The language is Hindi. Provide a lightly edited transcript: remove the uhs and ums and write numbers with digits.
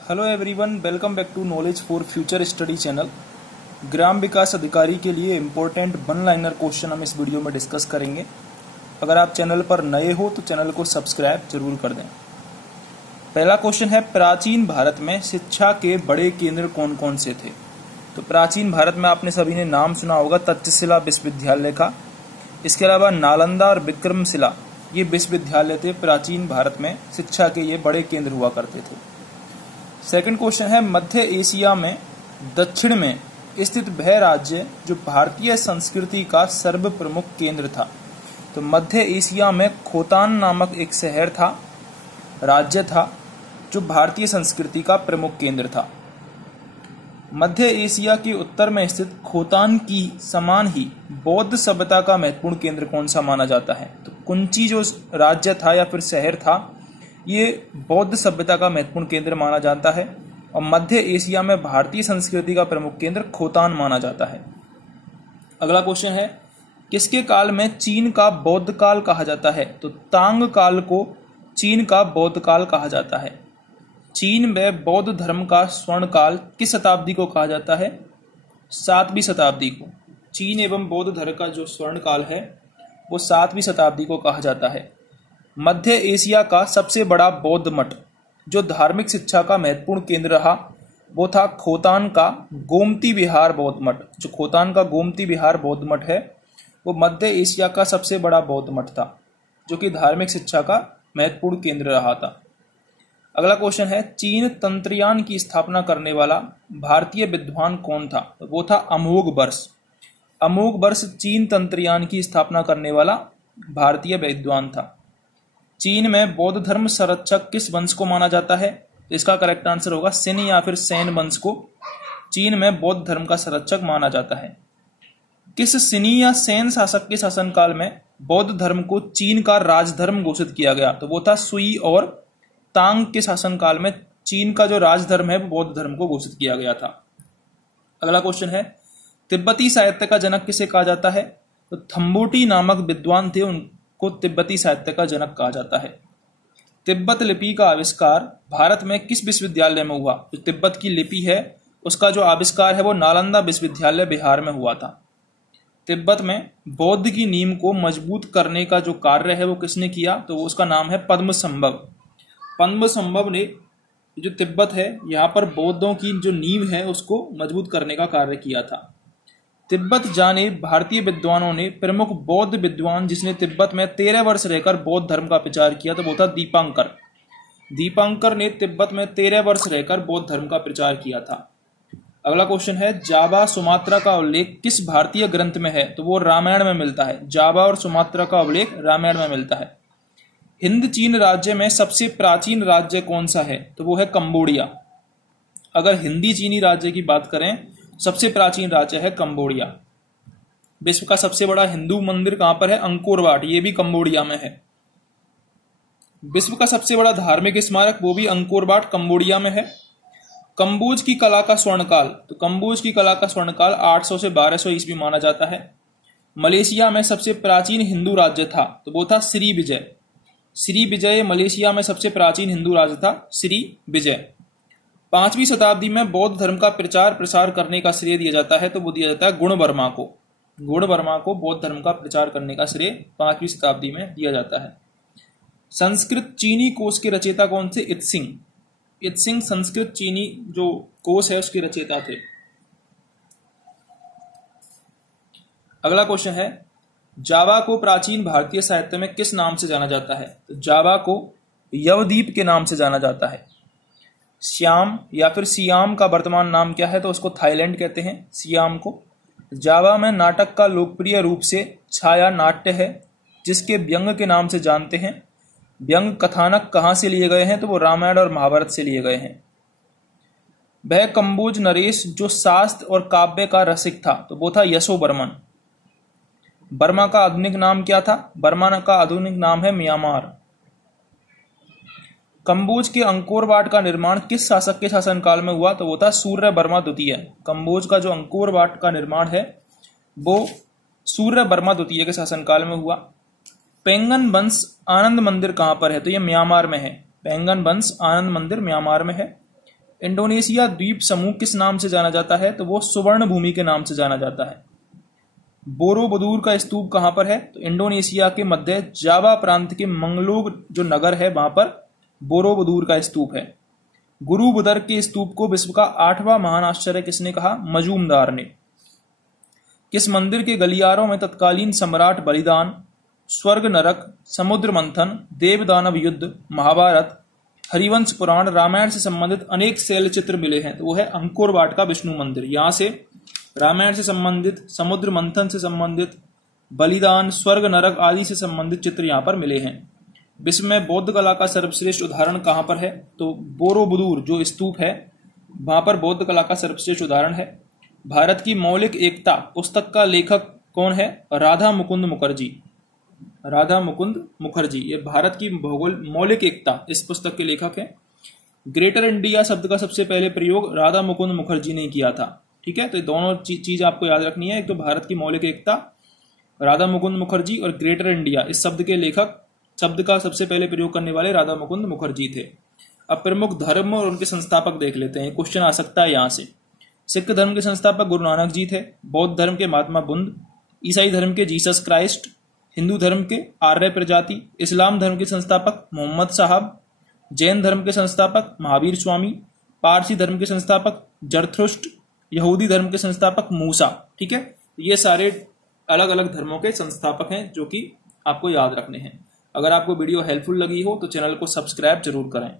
Hello everyone, welcome back to knowledge for future study channel. ग्राम विकास अधिकारी के लिए इम्पोर्टेंट वन लाइनर क्वेश्चन हम इस वीडियो में डिस्कस करेंगे। अगर आप चैनल पर नए हो तो चैनल को सब्सक्राइब जरूर कर दें। पहला क्वेश्चन है, प्राचीन भारत में शिक्षा के बड़े केंद्र कौन कौन से थे? तो प्राचीन भारत में आपने सभी ने नाम सुना होगा तक्षशिला विश्वविद्यालय का। इसके अलावा नालंदा और विक्रमशिला ये विश्वविद्यालय थे प्राचीन भारत में, शिक्षा के ये बड़े केंद्र हुआ करते थे। सेकंड क्वेश्चन है, मध्य एशिया में दक्षिण में स्थित वह राज्य जो भारतीय संस्कृति का सर्व प्रमुख केंद्र था। तो मध्य एशिया में खोतान नामक एक शहर था, राज्य था, जो भारतीय संस्कृति का प्रमुख केंद्र था। मध्य एशिया के उत्तर में स्थित खोतान की समान ही बौद्ध सभ्यता का महत्वपूर्ण केंद्र कौन सा माना जाता है? तो कुंची जो राज्य था या फिर शहर था, ये बौद्ध सभ्यता का महत्वपूर्ण केंद्र माना जाता है और मध्य एशिया में भारतीय संस्कृति का प्रमुख केंद्र खोतान माना जाता है। अगला क्वेश्चन है, किसके काल में चीन का बौद्ध काल कहा जाता है? तो तांग काल को चीन का बौद्ध काल कहा जाता है। चीन में बौद्ध धर्म का स्वर्ण काल किस शताब्दी को कहा जाता है? 7वीं शताब्दी को। चीन एवं बौद्ध धर्म का जो स्वर्ण काल है वो 7वीं शताब्दी को कहा जाता है। मध्य एशिया का सबसे बड़ा बौद्ध मठ जो धार्मिक शिक्षा का महत्वपूर्ण केंद्र रहा वो था खोतान का गोमती विहार बौद्ध मठ। जो खोतान का गोमती विहार बौद्ध मठ है वो मध्य एशिया का सबसे बड़ा बौद्ध मठ था, जो कि धार्मिक शिक्षा का महत्वपूर्ण केंद्र रहा था। अगला क्वेश्चन है, चीन तंत्रयान की स्थापना करने वाला भारतीय विद्वान कौन था? वो था अमोघवर्ष। अमोघवर्ष चीन तंत्रयान की स्थापना करने वाला भारतीय विद्वान था। चीन में बौद्ध धर्म संरक्षक किस वंश को माना जाता है? इसका करेक्ट आंसर होगा सेन या फिर सैन वंश को चीन में बौद्ध धर्म का संरक्षक माना जाता है। किस सिनी या सैन शासक के शासनकाल में बौद्ध धर्म को चीन का राजधर्म घोषित किया गया? तो वो था सुई और तांग के शासनकाल में चीन का जो राजधर्म है वो बौद्ध धर्म को घोषित किया गया था। अगला क्वेश्चन है, तिब्बती साहित्य का जनक किसे कहा जाता है? तो थम्बोटी नामक विद्वान थे, को तिब्बती साहित्य का जनक कहा जाता है। तिब्बत लिपि का आविष्कार भारत में किस विश्वविद्यालय में हुआ? जो तिब्बत की लिपि है उसका जो आविष्कार है वो नालंदा विश्वविद्यालय बिहार में हुआ था। तिब्बत में बौद्ध की नींव को मजबूत करने का जो कार्य है वो किसने किया? तो वो उसका नाम है पद्मसंभव। पद्मसंभव ने जो तिब्बत है यहाँ पर बौद्धों की जो नींव है उसको मजबूत करने का कार्य किया था। तिब्बत जाने भारतीय विद्वानों ने प्रमुख बौद्ध विद्वान जिसने तिब्बत में 13 वर्ष रहकर बौद्ध धर्म का प्रचार किया तो वो था दीपांकर। दीपांकर ने तिब्बत में 13 वर्ष रहकर बौद्ध धर्म का प्रचार किया था। अगला क्वेश्चन है, जावा सुमात्रा का उल्लेख किस भारतीय ग्रंथ में है? तो वो रामायण में मिलता है। जावा और सुमात्रा का उल्लेख रामायण में मिलता है। हिंद चीन राज्य में सबसे प्राचीन राज्य कौन सा है? तो वो है कंबोडिया। अगर हिंदी चीनी राज्य की बात करें सबसे प्राचीन राज्य है कंबोडिया। विश्व का सबसे बड़ा हिंदू मंदिर कहां पर है? अंकोर वाट, ये भी कंबोडिया में है। विश्व का सबसे बड़ा धार्मिक स्मारक वो भी अंकोर वाट कंबोडिया में है। कंबोज की कला का स्वर्णकाल, तो कंबोज की कला का स्वर्णकाल 800 से 1200 ईस्वी माना जाता है। मलेशिया में सबसे प्राचीन हिंदू राज्य था तो वो था श्री विजय। श्री विजय मलेशिया में सबसे प्राचीन हिंदू राज्य था, श्री विजय। 5वीं शताब्दी में बौद्ध धर्म का प्रचार प्रसार करने का श्रेय दिया जाता है तो वो दिया जाता है गुणवर्मा को। गुणवर्मा को बौद्ध धर्म का प्रचार करने का श्रेय 5वीं शताब्दी में दिया जाता है। संस्कृत चीनी कोश के रचयिता कौन थे? इत्सिंग। इत्सिंग संस्कृत चीनी जो कोश है उसके रचयिता थे। अगला क्वेश्चन है, जावा को प्राचीन भारतीय साहित्य में किस नाम से जाना जाता है? तो जावा को यवद्वीप के नाम से जाना जाता है। श्याम या फिर सियाम का वर्तमान नाम क्या है? तो उसको थाईलैंड कहते हैं, सियाम को। जावा में नाटक का लोकप्रिय रूप से छाया नाट्य है जिसके व्यंग के नाम से जानते हैं। व्यंग कथानक कहाँ से लिए गए हैं? तो वो रामायण और महाभारत से लिए गए हैं। वह कंबोज नरेश जो शास्त्र और काव्य का रसिक था तो वो था यशोवर्मन। बर्मा का आधुनिक नाम क्या था? बर्मा का आधुनिक नाम है म्यांमार। कंबोज के अंकोर वाट का निर्माण किस शासक के शासनकाल में हुआ? तो वो था सूर्यवर्मा द्वितीय। कंबोज का जो अंकोर वाट का निर्माण है वो सूर्यवर्मा द्वितीय के शासनकाल में हुआ। पेंगन वंश आनंद मंदिर कहां पर है? तो ये म्यांमार में है। पेंगन वंश आनंद मंदिर म्यांमार में है। इंडोनेशिया द्वीप समूह किस नाम से जाना जाता है? तो वो सुवर्ण भूमि के नाम से जाना जाता है। बोरोबुदूर का स्तूप कहां पर है? तो इंडोनेशिया के मध्य जावा प्रांत के मंगलोग जो नगर है वहां पर बोरोबुदूर का स्तूप है। गुरुबुदर के स्तूप को विश्व का 8वां महान आश्चर्य किसने कहा? मजूमदार ने। किस मंदिर के गलियारों में तत्कालीन सम्राट बलिदान, स्वर्ग नरक, समुद्र मंथन, देव दानव युद्ध, महाभारत, हरिवंश पुराण, रामायण से संबंधित अनेक शैल चित्र मिले हैं? तो वो है अंकोर वाट का विष्णु मंदिर। यहां से रामायण से संबंधित, समुद्र मंथन से संबंधित, बलिदान, स्वर्ग नरक आदि से संबंधित चित्र यहां पर मिले हैं। विश्व में बौद्ध कला का सर्वश्रेष्ठ उदाहरण कहां पर है? तो बोरोबुदूर जो स्तूप है वहां पर बौद्ध कला का सर्वश्रेष्ठ उदाहरण है। भारत की मौलिक एकता पुस्तक का लेखक कौन है? राधा मुकुंद मुखर्जी। राधा मुकुंद मुखर्जी ये भारत की भौगोल मौलिक एकता इस पुस्तक के लेखक हैं। ग्रेटर इंडिया शब्द का सबसे पहले प्रयोग राधा मुकुंद मुखर्जी ने किया था। ठीक है, तो ये दोनों चीज आपको याद रखनी है। एक तो भारत की मौलिक एकता राधा मुकुंद मुखर्जी और ग्रेटर इंडिया इस शब्द के लेखक, शब्द का सबसे पहले प्रयोग करने वाले राधा मुकुंद मुखर्जी थे। अब प्रमुख धर्म और उनके संस्थापक देख लेते हैं। क्वेश्चन आ सकता है यहां से। सिख धर्म के संस्थापक गुरु नानक जी थे। बौद्ध धर्म के महात्मा बुद्ध, ईसाई धर्म के जीसस क्राइस्ट, हिंदू धर्म के आर्य प्रजाति, इस्लाम धर्म के संस्थापक मोहम्मद साहब, जैन धर्म के संस्थापक महावीर स्वामी, पारसी धर्म के संस्थापक जरथुष्ट्र, यहूदी धर्म के संस्थापक मूसा। ठीक है, ये सारे अलग अलग धर्मों के संस्थापक हैं जो कि आपको याद रखने हैं। अगर आपको वीडियो हेल्पफुल लगी हो तो चैनल को सब्सक्राइब जरूर करें।